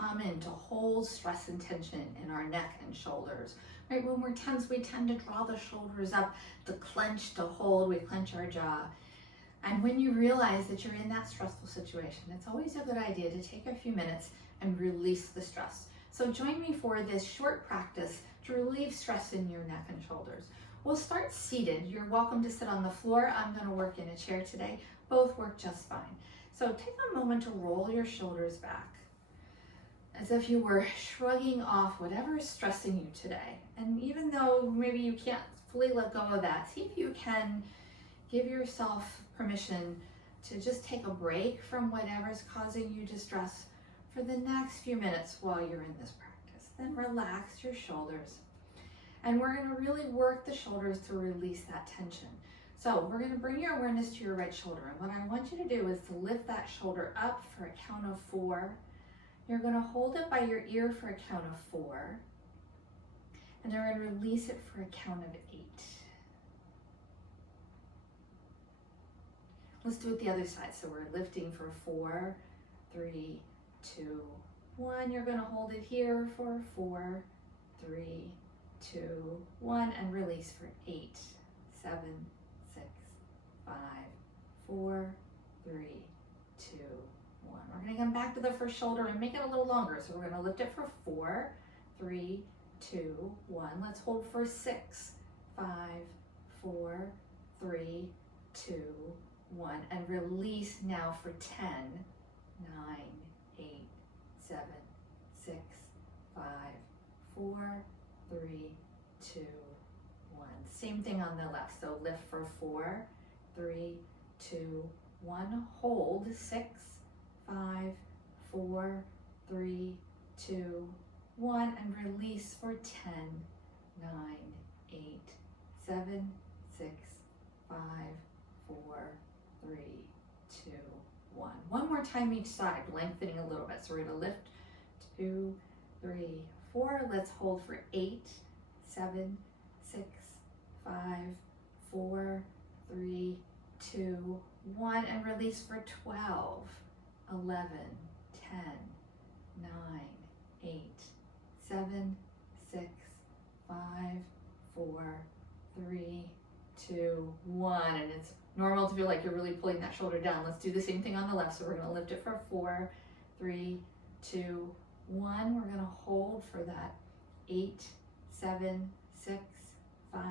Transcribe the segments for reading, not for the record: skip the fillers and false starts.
common to hold stress and tension in our neck and shoulders, right? When we're tense, we tend to draw the shoulders up, to clench, to hold, we clench our jaw. And when you realize that you're in that stressful situation, it's always a good idea to take a few minutes and release the stress. So join me for this short practice to relieve stress in your neck and shoulders. We'll start seated. You're welcome to sit on the floor. I'm going to work in a chair today. Both work just fine. So take a moment to roll your shoulders back as if you were shrugging off whatever is stressing you today. And even though maybe you can't fully let go of that, see if you can give yourself permission to just take a break from whatever's causing you distress for the next few minutes while you're in this practice. Then relax your shoulders. And we're going to really work the shoulders to release that tension. So we're going to bring your awareness to your right shoulder. And what I want you to do is to lift that shoulder up for a count of 4. You're going to hold it by your ear for a count of 4. And then we're going to release it for a count of 8. Let's do it the other side. So we're lifting for 4, 3, 2, 1. You're going to hold it here for 4, 3, 2, 1, and release for 8, 7, 6, 5, 4, 3, 2, 1. We're going to come back to the first shoulder and make it a little longer. So we're going to lift it for 4, 3, 2, 1. Let's hold for 6, 5, 4, 3, 2, 1. And release now for 10, 9, 8, 7, 6, 5, 4, 3, 2, 1. Same thing on the left. So lift for 4, 3, 2, 1. Hold 6, 5, 4, 3, 2, 1. And release for 10, 9, 8, 7, 6, 5, 4, 3, 2, 1. One more time each side, lengthening a little bit. So we're going to lift 2, 3, 4. Let's hold for 8, 7, 6, 5, 4, 3, 2, 1. And release for 12, 11, 10, 9, 8, 7, 6, 5, 4, 3, 2, 1. And it's normal to feel like you're really pulling that shoulder down. Let's do the same thing on the left. So we're going to lift it for 4, 3, 2, 1. We're going to hold for that 8, 7, 6, 5,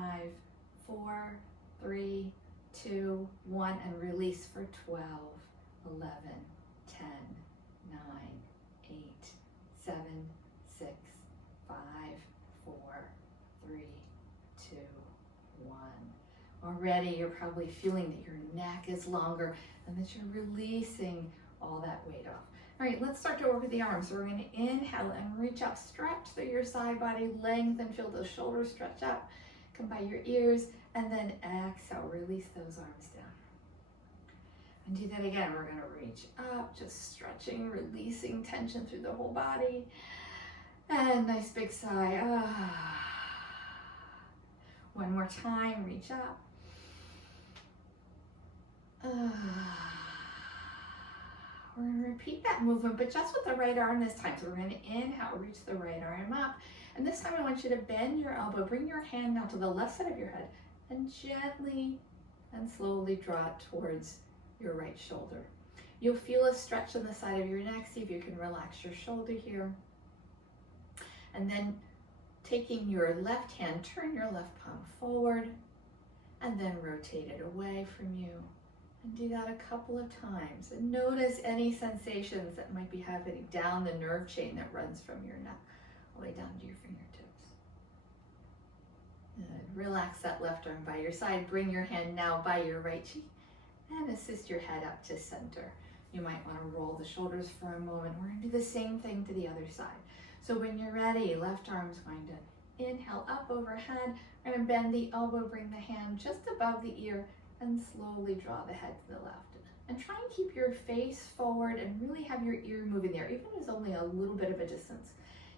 4, 3, 2, 1. And release for 12, 11, 10, 9, 8, 7, 6, 5, 4, 3, 2, 1. Already you're probably feeling that your neck is longer and that you're releasing all that weight off. All right, let's start to work with the arms. So we're going to inhale and reach up, stretch through your side body, lengthen, feel those shoulders stretch up, come by your ears, and then exhale, release those arms down. And do that again. We're going to reach up, just stretching, releasing tension through the whole body. And nice big sigh. One more time, reach up. We're going to repeat that movement, but just with the right arm this time. So we're going to inhale, reach the right arm up. And this time I want you to bend your elbow, bring your hand now to the left side of your head, and gently and slowly draw it towards your right shoulder. You'll feel a stretch on the side of your neck. See if you can relax your shoulder here. And then taking your left hand, turn your left palm forward, and then rotate it away from you. And do that a couple of times. And notice any sensations that might be happening down the nerve chain that runs from your neck all the way down to your fingertips. Good. Relax that left arm by your side. Bring your hand now by your right cheek and assist your head up to center. You might want to roll the shoulders for a moment. We're going to do the same thing to the other side. So when you're ready, left arm's going to inhale up overhead. We're going to bend the elbow, bring the hand just above the ear, and slowly draw the head to the left. And try and keep your face forward and really have your ear moving there, even if it's only a little bit of a distance.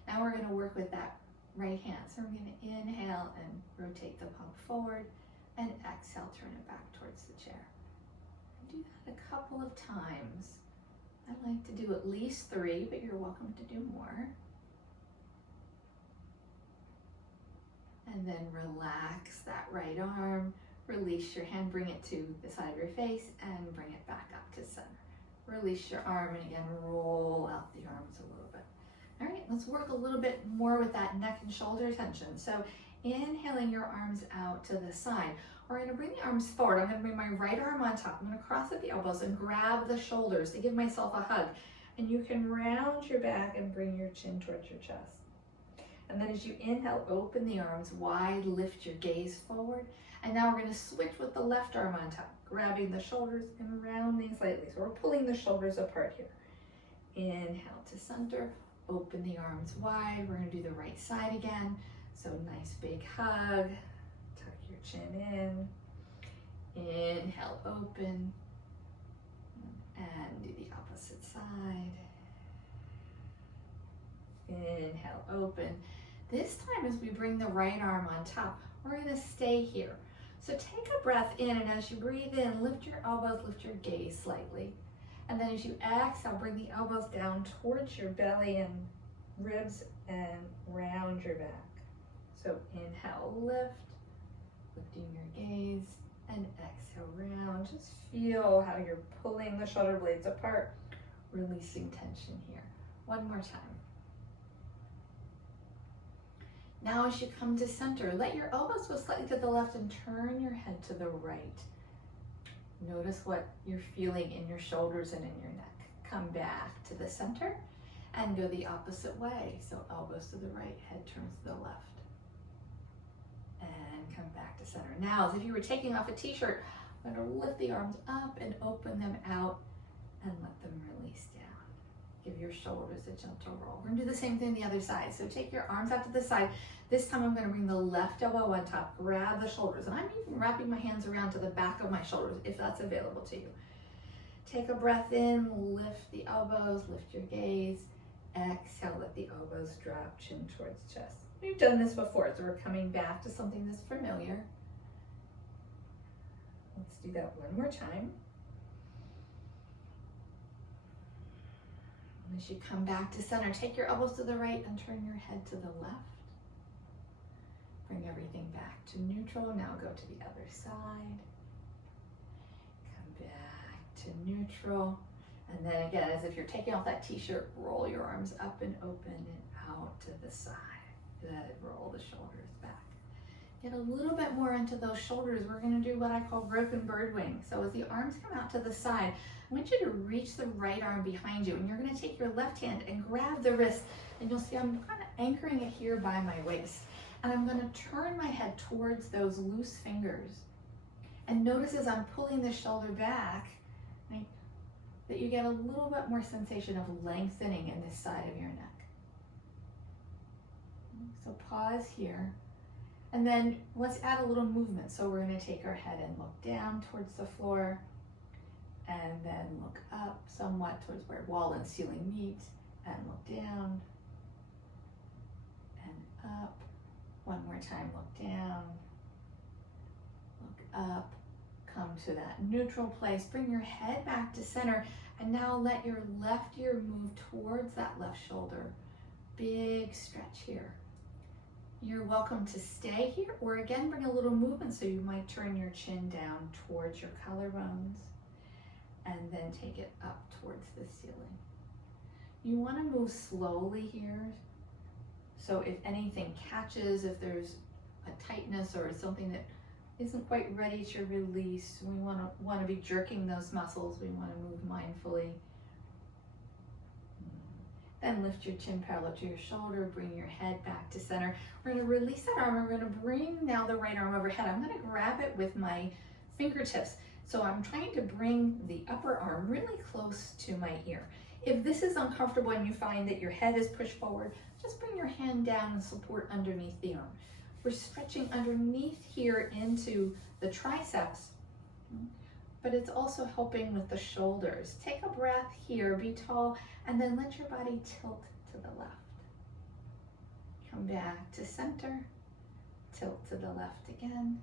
Now we're going to work with that right hand. So we're going to inhale and rotate the palm forward, and exhale, turn it back towards the chair. And do that a couple of times. I like to do at least 3, but you're welcome to do more. And then relax that right arm. Release your hand, bring it to the side of your face and bring it back up to center. Release your arm and again, roll out the arms a little bit. All right, let's work a little bit more with that neck and shoulder tension. So inhaling your arms out to the side. We're gonna bring the arms forward. I'm gonna bring my right arm on top. I'm gonna cross at the elbows and grab the shoulders to give myself a hug. And you can round your back and bring your chin towards your chest. And then as you inhale, open the arms wide, lift your gaze forward. And now we're gonna switch with the left arm on top, grabbing the shoulders and rounding slightly. So we're pulling the shoulders apart here. Inhale to center, open the arms wide. We're gonna do the right side again. So nice big hug, tuck your chin in. Inhale, open, and do the opposite side. Inhale, open. This time as we bring the right arm on top, we're gonna stay here. So take a breath in, and as you breathe in, lift your elbows, lift your gaze slightly. And then as you exhale, bring the elbows down towards your belly and ribs and round your back. So inhale, lift, lifting your gaze, and exhale, round. Just feel how you're pulling the shoulder blades apart, releasing tension here. One more time. Now as you come to center, let your elbows go slightly to the left and turn your head to the right. Notice what you're feeling in your shoulders and in your neck. Come back to the center and go the opposite way. So elbows to the right, head turns to the left. And come back to center. Now, as if you were taking off a t-shirt, I'm going to lift the arms up and open them out and let them release down. Give your shoulders a gentle roll. We're gonna do the same thing the other side. So take your arms out to the side. This time I'm gonna bring the left elbow on top, grab the shoulders, and I'm even wrapping my hands around to the back of my shoulders if that's available to you. Take a breath in, lift the elbows, lift your gaze. Exhale, let the elbows drop, chin towards chest. We've done this before, so we're coming back to something that's familiar. Let's do that one more time. As you come back to center, take your elbows to the right and turn your head to the left. Bring everything back to neutral. Now go to the other side. Come back to neutral. And then again, as if you're taking off that t-shirt, roll your arms up and open and out to the side. Let it roll the shoulders back. Get a little bit more into those shoulders. We're gonna do what I call broken bird wing. So as the arms come out to the side, I want you to reach the right arm behind you, and you're gonna take your left hand and grab the wrist, and you'll see I'm kind of anchoring it here by my waist. And I'm gonna turn my head towards those loose fingers. And notice as I'm pulling the shoulder back, right, that you get a little bit more sensation of lengthening in this side of your neck. So pause here. And then let's add a little movement. So we're gonna take our head and look down towards the floor, and then look up somewhat towards where wall and ceiling meet, and look down, and up. One more time, look down, look up, come to that neutral place, bring your head back to center, and now let your left ear move towards that left shoulder. Big stretch here. You're welcome to stay here, or again, bring a little movement, so you might turn your chin down towards your collarbones, and then take it up towards the ceiling. You want to move slowly here. So if anything catches, if there's a tightness or something that isn't quite ready to release, we want to be jerking those muscles. We want to move mindfully. Then lift your chin parallel to your shoulder, bring your head back to center. We're going to release that arm. We're going to bring now the right arm overhead. I'm going to grab it with my fingertips. So I'm trying to bring the upper arm really close to my ear. If this is uncomfortable and you find that your head is pushed forward, just bring your hand down and support underneath the arm. We're stretching underneath here into the triceps, but it's also helping with the shoulders. Take a breath here, be tall, and then let your body tilt to the left. Come back to center, tilt to the left again.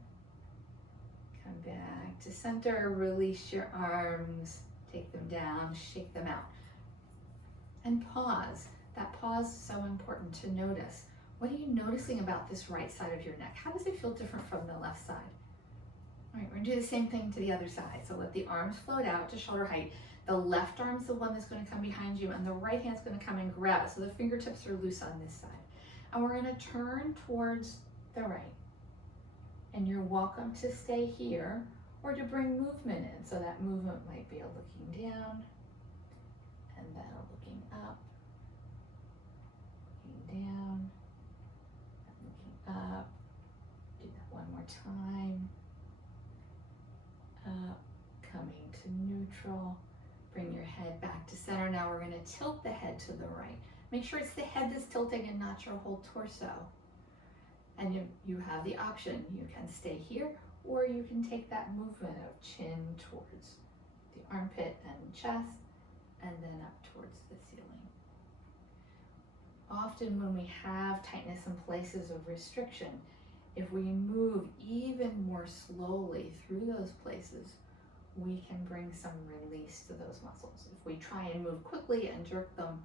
Come back to center, release your arms, take them down, shake them out. and pause. That pause is so important to notice. What are you noticing about this right side of your neck? How does it feel different from the left side? All right, we're gonna do the same thing to the other side. So let the arms float out to shoulder height. The left arm's the one that's gonna come behind you, and the right hand's gonna come and grab it. So the fingertips are loose on this side. And we're gonna turn towards the right. And you're welcome to stay here or to bring movement in. So that movement might be a looking down and then a looking up, looking down, and looking up. Do that one more time. Up, coming to neutral. Bring your head back to center. Now we're going to tilt the head to the right. Make sure it's the head that's tilting and not your whole torso. And you have the option. You can stay here, or you can take that movement of chin towards the armpit and chest, and then up towards the ceiling. Often when we have tightness in places of restriction, if we move even more slowly through those places, we can bring some release to those muscles. If we try and move quickly and jerk them,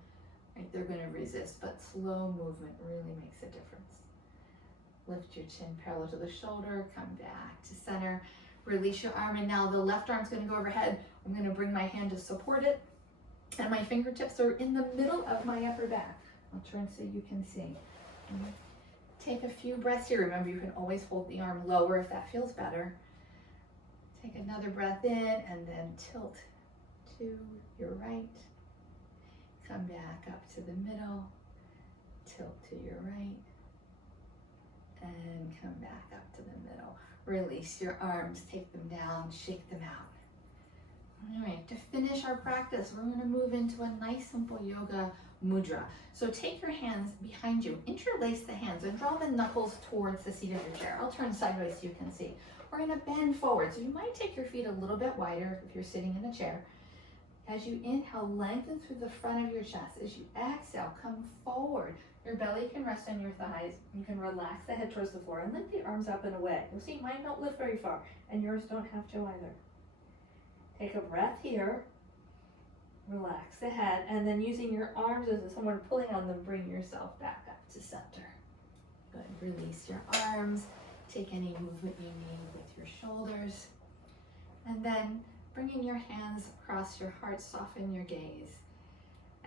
right, they're going to resist, but slow movement really makes a difference. Lift your chin parallel to the shoulder, come back to center, release your arm, and now the left arm's going to go overhead. I'm going to bring my hand to support it, and my fingertips are in the middle of my upper back. I'll turn so you can see. Take a few breaths here. Remember, you can always hold the arm lower if that feels better. Take another breath in and then tilt to your right. Come back up to the middle, tilt to your right, and come back up to the middle. Release your arms, take them down, shake them out. All right, to finish our practice, we're going to move into a nice simple yoga mudra. So take your hands behind you, interlace the hands, and draw the knuckles towards the seat of your chair. I'll turn sideways so you can see. We're going to bend forward. So you might take your feet a little bit wider if you're sitting in a chair. As you inhale, lengthen through the front of your chest. As you exhale, come forward. Your belly can rest on your thighs. You can relax the head towards the floor and lift the arms up and away. You'll see mine don't lift very far, and yours don't have to either. Take a breath here. Relax the head, and then using your arms as someone pulling on them, bring yourself back up to center. Good. Release your arms. Take any movement you need with your shoulders. And then bringing your hands across your heart, soften your gaze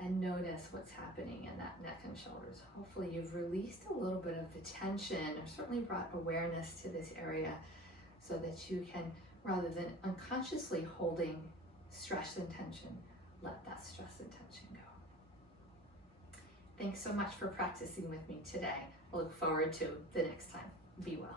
and notice what's happening in that neck and shoulders. Hopefully you've released a little bit of the tension, or certainly brought awareness to this area so that you can, rather than unconsciously holding stress and tension, let that stress and tension go. Thanks so much for practicing with me today. I look forward to the next time. Be well.